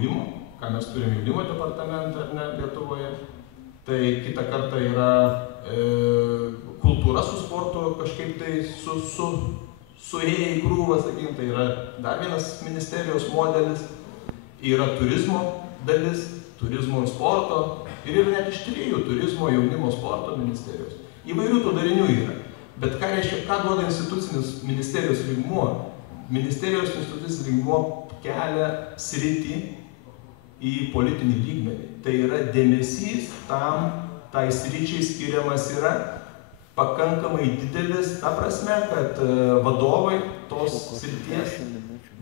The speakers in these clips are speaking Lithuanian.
jaunimo, ką mes turime jaunimo departamentą Lietuvoje. Tai kitą kartą yra kultūra su sportu kažkaip tai suėję į krūvą, sakykime, tai yra dar vienas ministerijos modelis, yra turizmo dalis, turizmo ir sporto, ir yra net iš 3 turizmo, jaunimo, sporto ministerijos. Įvairių tų darinių yra. Bet ką reiškia, ką duoda institucinis ministerijos lygmuo? Ministerijos institucinis lygmuo kelia sritį į politinį lygmenį. Tai yra dėmesys tai sričiai skiriamas yra pakankamai didelis, ta prasme, kad vadovai tos srities,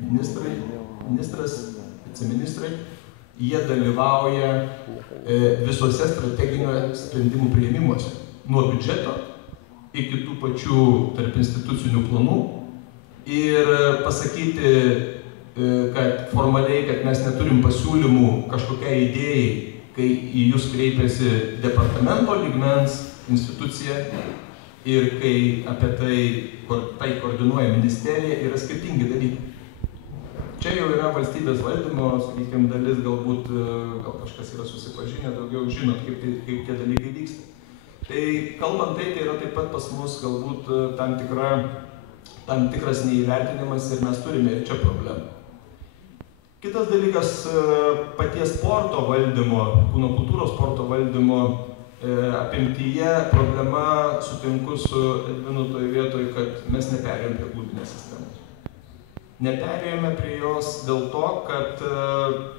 ministras, viceministrai, jie dalyvauja visuose strateginių sprendimų priėmimuose. Nuo biudžeto iki tų pačių tarp institucinių planų. Ir pasakyti, kad formaliai, kad mes neturim pasiūlymų kažkokiai idėjai, kai į jūs kreipiasi departamento lygmens institucija ir kai apie tai koordinuoja ministerija, yra skirtingi dalykai. Čia jau yra valstybės valdymo, sakykime, dalis, gal kažkas yra susipažinę, daugiau žinot, kaip tie dalykai vyksta. Tai kalbant tai yra taip pat pas mus galbūt tam tikras neįvertinimas ir mes turime ir čia problemą. Kitas dalykas, paties sporto valdymo, kūno kultūros sporto valdymo apimtyje problema, sutinku su Edvinu toj vietoj, kad mes neperėjom prie klubinės sistemos. Neperėjome prie jos dėl to, kad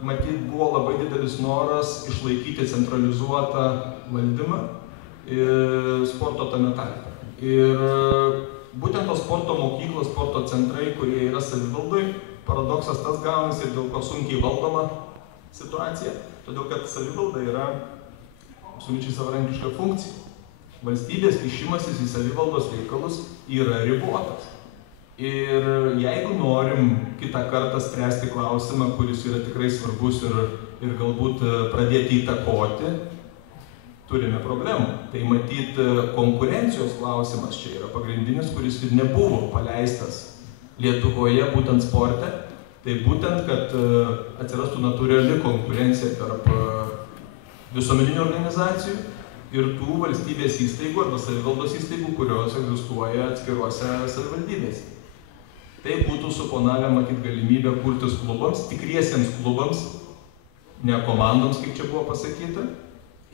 matyt buvo labai didelis noras išlaikyti centralizuotą valdymą sporto tame tarpe. Ir būtent tos sporto mokyklos, sporto centrai, kurie yra savivaldoj, paradoksas tas gaunasi ir dėl ko sunkiai valdoma situacija, todėl kad savivalda yra absoliučiai savarankiška funkcija. Valstybės kišimasis į savivaldos reikalus yra ribotas. Ir jeigu norim kitą kartą spręsti klausimą, kuris yra tikrai svarbus ir galbūt pradėti įtakoti, turime problemų. Tai matyt, konkurencijos klausimas čia yra pagrindinis, kuris ir nebuvo paleistas Lietuvoje būtent sporte. Tai būtent, kad atsirastų natūrali konkurencija tarp visuomeninių organizacijų ir tų valstybės įstaigų arba savivaldos įstaigų, kurios egzistuoja atskiruose savivaldybėse. Tai būtų suponavę, matyt, galimybę kurtis klubams, tikriesiems klubams, ne komandoms, kaip čia buvo pasakyta,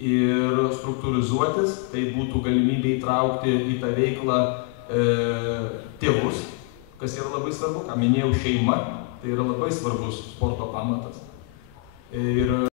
ir struktūrizuotis, tai būtų galimybė įtraukti į tą veiklą tėvus, kas yra labai svarbu, ką minėjau, šeima, tai yra labai svarbus sporto pamatas. Ir